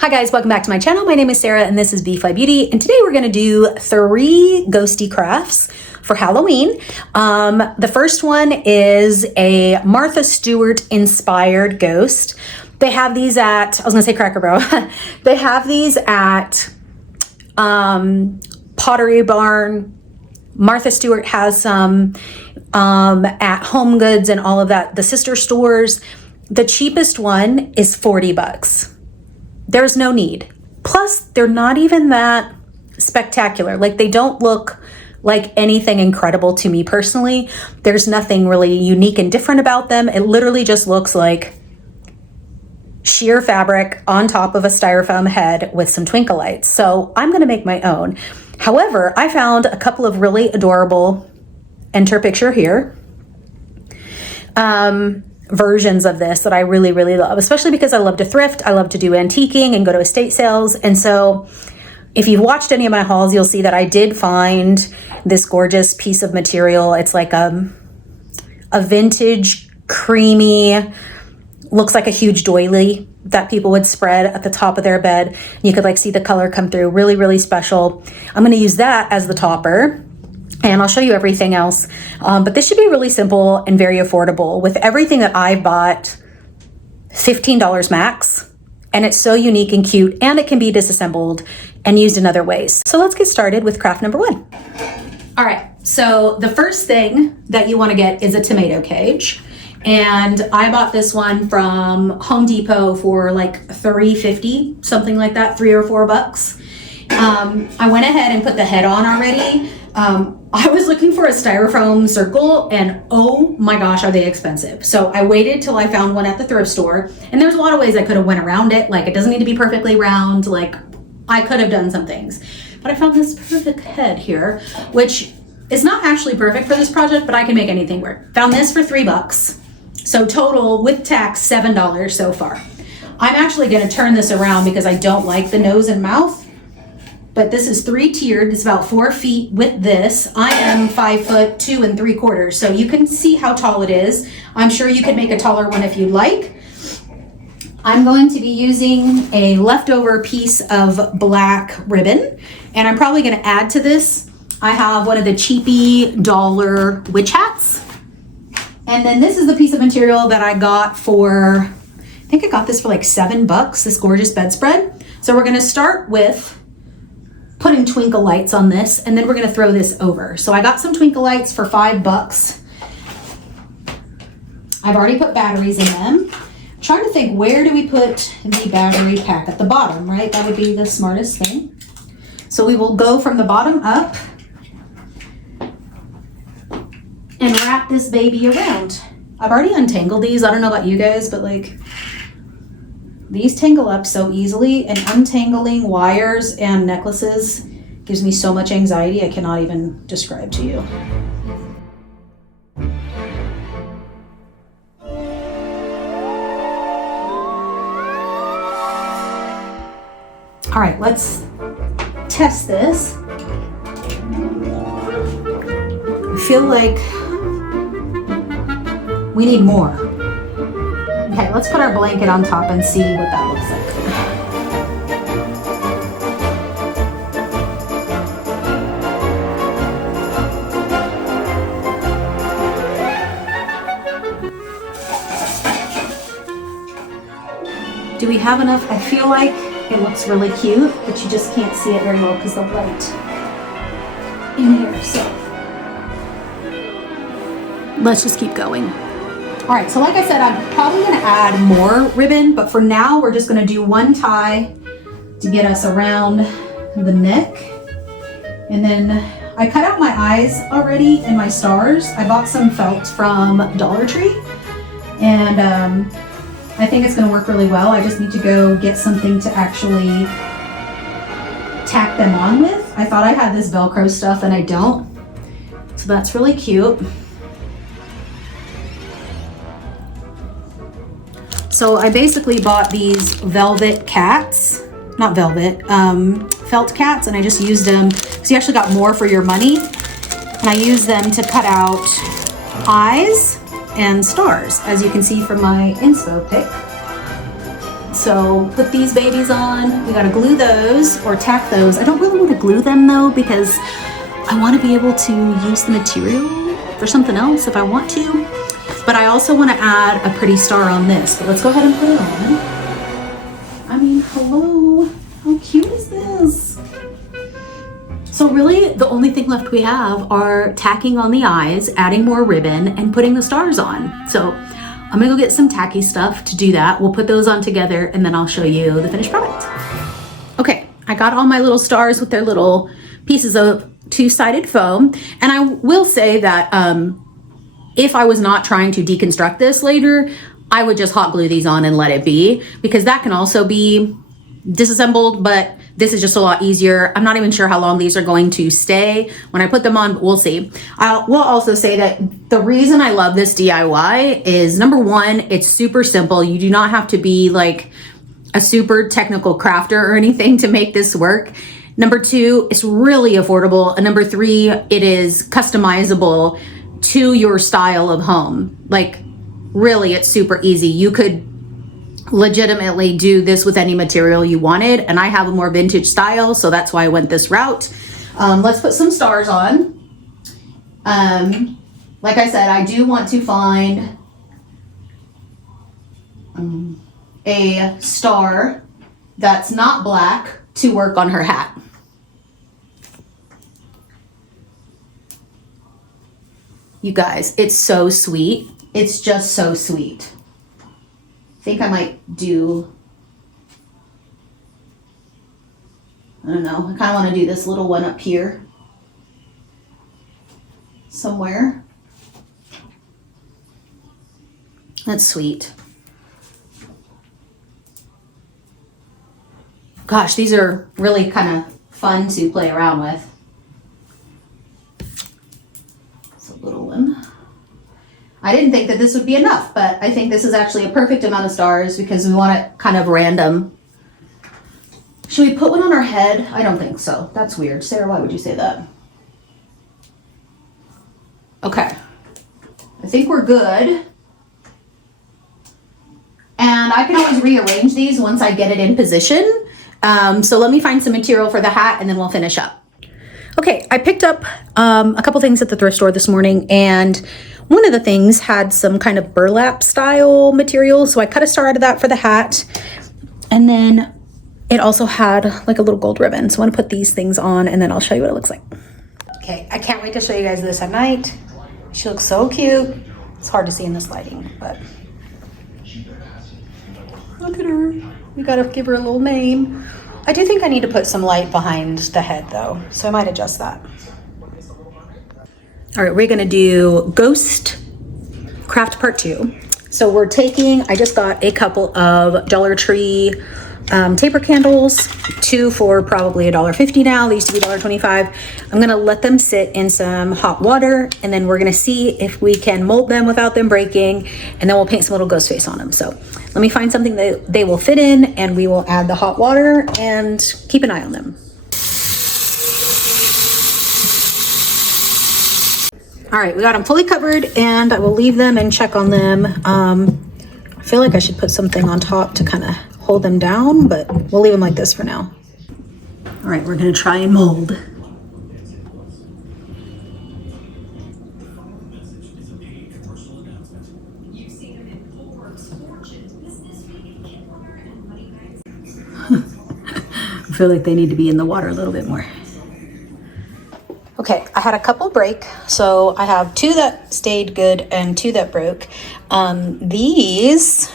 Hi guys, welcome back to my channel. My name is Sarah and this is B.fleye Beauty, and today we're going to do 3 ghosty crafts for Halloween. The first one is a Martha Stewart inspired ghost. They have these at, I was going to say Cracker Barrel. They have these at Pottery Barn. Martha Stewart has some at Home Goods and all of that, the sister stores. The cheapest one is 40 bucks. There's no need. Plus, they're not even that spectacular. Like, they don't look like anything incredible to me personally. There's nothing really unique and different about them. It literally just looks like sheer fabric on top of a styrofoam head with some twinkle lights. So I'm gonna make my own. However, I found a couple of really adorable, enter picture here, versions of this that I really, really love, especially because I love to thrift. I love to do antiquing and go to estate sales. And so if you've watched any of my hauls, you'll see that I did find this gorgeous piece of material. It's like a vintage, creamy, looks like a huge doily that people would spread at the top of their bed. You could like see the color come through. Really, really special. I'm going to use that as the topper. And I'll show you everything else. But this should be really simple and very affordable. With everything that I've bought, $15 max. And it's so unique and cute, and it can be disassembled and used in other ways. So let's get started with craft number 1. All right, so the first thing that you wanna get is a tomato cage. And I bought this one from Home Depot for like $3.50, something like that, $3 or $4. I went ahead and put the head on already. I was looking for a styrofoam circle, and oh my gosh, are they expensive. So I waited till I found one at the thrift store, and there's a lot of ways I could have went around it. Like, it doesn't need to be perfectly round. Like, I could have done some things, but I found this perfect head here, which is not actually perfect for this project, but I can make anything work. Found this for $3. So total with tax, $7 so far. I'm actually gonna turn this around because I don't like the nose and mouth. But this is 3-tiered. It's about 4 feet with this. I am 5'2 3/4", so you can see how tall it is. I'm sure you could make a taller one if you'd like. I'm going to be using a leftover piece of black ribbon, and I'm probably going to add to this. I have one of the cheapy dollar witch hats, and then this is the piece of material that I got for, I think I got this for like $7. This gorgeous bedspread. So we're going to start with putting twinkle lights on this, and then we're gonna throw this over. So I got some twinkle lights for $5. I've already put batteries in them. I'm trying to think, where do we put the battery pack? At the bottom, right? That would be the smartest thing. So we will go from the bottom up and wrap this baby around. I've already untangled these. I don't know about you guys, but like, these tangle up so easily, and untangling wires and necklaces gives me so much anxiety I cannot even describe to you. All right, let's test this. I feel like we need more. Okay, let's put our blanket on top and see what that looks like. Do we have enough? I feel like it looks really cute, but you just can't see it very well because the light in here. So let's just keep going. All right, so like I said, I'm probably gonna add more ribbon, but for now, we're just gonna do one tie to get us around the neck. And then I cut out my eyes already and my stars. I bought some felt from Dollar Tree, and I think it's gonna work really well. I just need to go get something to actually tack them on with. I thought I had this Velcro stuff and I don't. So that's really cute. So I basically bought these velvet cats, not velvet, felt cats, and I just used them, because you actually got more for your money. And I used them to cut out eyes and stars, as you can see from my inspo pic. So put these babies on. We gotta glue those or tack those. I don't really want to glue them though because I want to be able to use the material for something else if I want to. But I also want to add a pretty star on this. So let's go ahead and put it on. I mean, hello. How cute is this? So really the only thing left we have are tacking on the eyes, adding more ribbon, and putting the stars on. So I'm gonna go get some tacky stuff to do that. We'll put those on together and then I'll show you the finished product. Okay, I got all my little stars with their little pieces of two-sided foam. And I will say that if I was not trying to deconstruct this later, I would just hot glue these on and let it be, because that can also be disassembled, but this is just a lot easier. I'm not even sure how long these are going to stay when I put them on, but we'll see. I will also say that the reason I love this DIY is, number one, it's super simple. You do not have to be like a super technical crafter or anything to make this work. Number two, it's really affordable. And number three, it is customizable to your style of home. Like, really, it's super easy. You could legitimately do this with any material you wanted, and I have a more vintage style, so that's why I went this route. Let's put some stars on. Like I said, I do want to find a star that's not black to work on her hat. You guys, it's so sweet. It's just so sweet. I think I might do, I don't know, I kind of want to do this little one up here somewhere. That's sweet. Gosh, these are really kind of fun to play around with. It's a little one. I didn't think that this would be enough, but I think this is actually a perfect amount of stars because we want it kind of random. Should we put one on our head? I don't think so. That's weird. Sarah, why would you say that? Okay. I think we're good. And I can always rearrange these once I get it in position. So let me find some material for the hat and then we'll finish up. Okay, I picked up a couple things at the thrift store this morning, and one of the things had some kind of burlap style material. So I cut a star out of that for the hat. And then it also had like a little gold ribbon. So I want to put these things on and then I'll show you what it looks like. Okay, I can't wait to show you guys this at night. She looks so cute. It's hard to see in this lighting, but look at her. We gotta give her a little name. I do think I need to put some light behind the head though, so I might adjust that. All right, we're gonna do Ghost Craft Part 2. So we're taking, I just got a couple of Dollar Tree taper candles, 2 for probably $1.50 now. They used to be $1.25. I'm gonna let them sit in some hot water, and then we're gonna see if we can mold them without them breaking, and then we'll paint some little ghost face on them. So let me find something that they will fit in, and we will add the hot water and keep an eye on them. All right, we got them fully covered, and I will leave them and check on them. I feel like I should put something on top to kind of hold them down, but we'll leave them like this for now. All right, we're gonna try and mold. I feel like they need to be in the water a little bit more. Okay, I had a couple break, so I have 2 that stayed good and 2 that broke. These,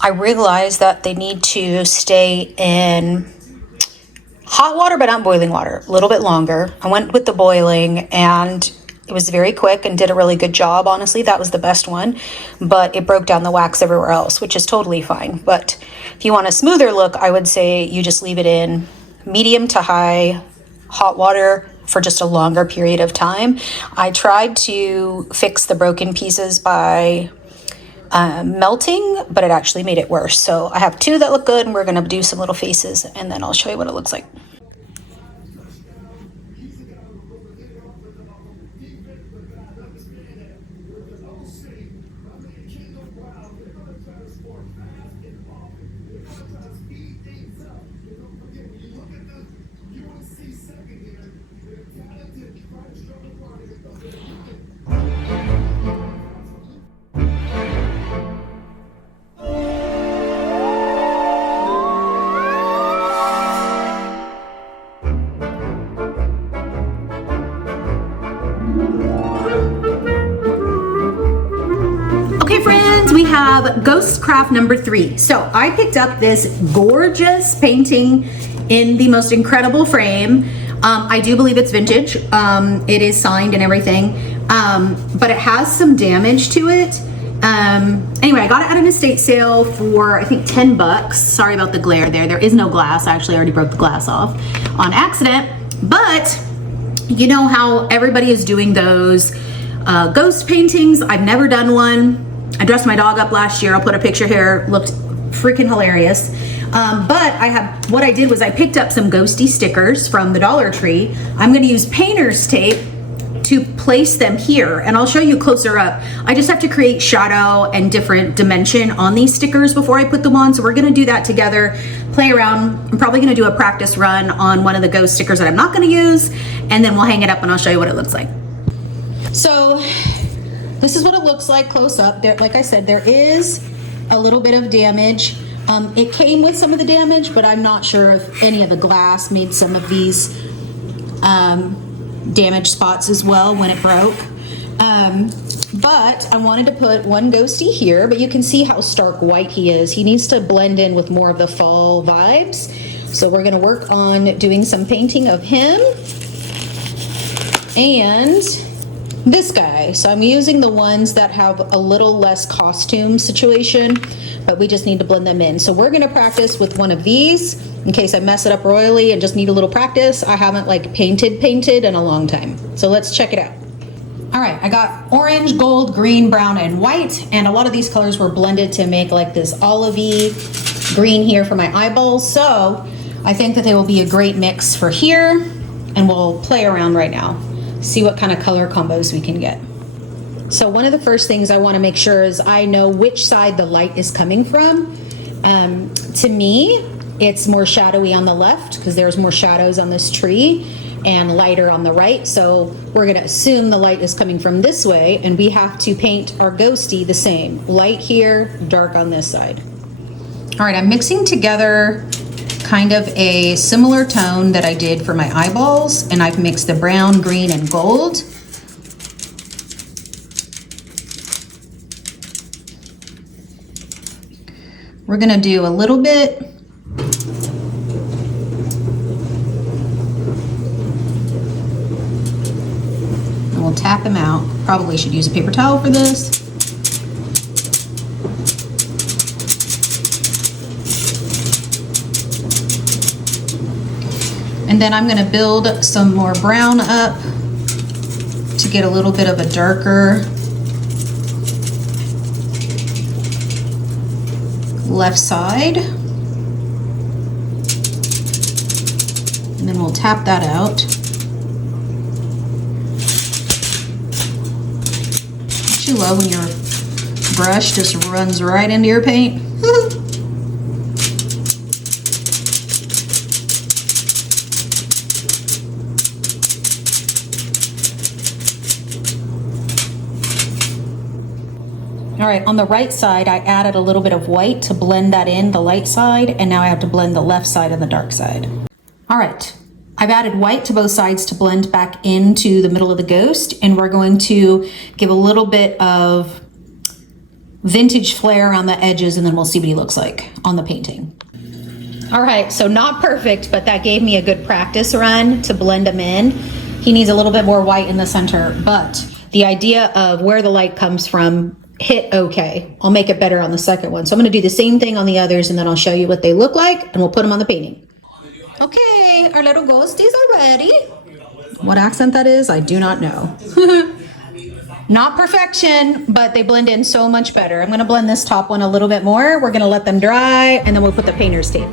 I realized that they need to stay in hot water, but not boiling water, a little bit longer. I went with the boiling, and it was very quick and did a really good job. Honestly, that was the best one, but it broke down the wax everywhere else, which is totally fine. But if you want a smoother look, I would say you just leave it in medium to high hot water for just a longer period of time. I tried to fix the broken pieces by melting, but it actually made it worse. So I have 2 that look good, and we're going to do some little faces, and then I'll show you what it looks like. have Ghost Craft number 3. So I picked up this gorgeous painting in the most incredible frame. I do believe it's vintage. It is signed and everything, but it has some damage to it. Anyway, I got it at an estate sale for I think 10 bucks. Sorry about the glare there. There is no glass. I actually already broke the glass off on accident. But you know how everybody is doing those ghost paintings. I've never done one. I dressed my dog up last year. I'll put a picture here. Looked freaking hilarious. But what I did was I picked up some ghosty stickers from the Dollar Tree. I'm going to use painter's tape to place them here, and I'll show you closer up. I just have to create shadow and different dimension on these stickers before I put them on, so we're gonna do that together, play around. I'm probably gonna do a practice run on one of the ghost stickers that I'm not gonna use, and then we'll hang it up and I'll show you what it looks like. So this is what it looks like close up. There, like I said, there is a little bit of damage. It came with some of the damage, but I'm not sure if any of the glass made some of these damaged spots as well when it broke. But I wanted to put one ghosty here, but you can see how stark white he is. He needs to blend in with more of the fall vibes. So we're gonna work on doing some painting of him and this guy. So I'm using the ones that have a little less costume situation, but we just need to blend them in. So we're gonna practice with one of these in case I mess it up royally and just need a little practice. I haven't like painted in a long time. So let's check it out. All right, I got orange, gold, green, brown, and white, and a lot of these colors were blended to make like this olivey green here for my eyeballs. So I think that they will be a great mix for here, and we'll play around right now, see what kind of color combos we can get. So one of the first things I want to make sure is I know which side the light is coming from. To me, it's more shadowy on the left because there's more shadows on this tree and lighter on the right. So we're going to assume the light is coming from this way, and we have to paint our ghosty the same. Light here, dark on this side. All right, I'm mixing together kind of a similar tone that I did for my eyeballs, and I've mixed the brown, green, and gold. We're gonna do a little bit and we'll tap them out. Probably should use a paper towel for this. And then I'm gonna build some more brown up to get a little bit of a darker left side. And then we'll tap that out. Don't you love when your brush just runs right into your paint? All right, on the right side, I added a little bit of white to blend that in, the light side, and now I have to blend the left side and the dark side. All right, I've added white to both sides to blend back into the middle of the ghost, and we're going to give a little bit of vintage flair around the edges, and then we'll see what he looks like on the painting. All right, so not perfect, but that gave me a good practice run to blend him in. He needs a little bit more white in the center, but the idea of where the light comes from hit okay. I'll make it better on the second one. So I'm gonna do the same thing on the others, and then I'll show you what they look like, and we'll put them on the painting. Okay, our little ghosties are ready. What accent that is, I do not know. Not perfection, but they blend in so much better. I'm gonna blend this top one a little bit more. We're gonna let them dry, and then we'll put the painter's tape.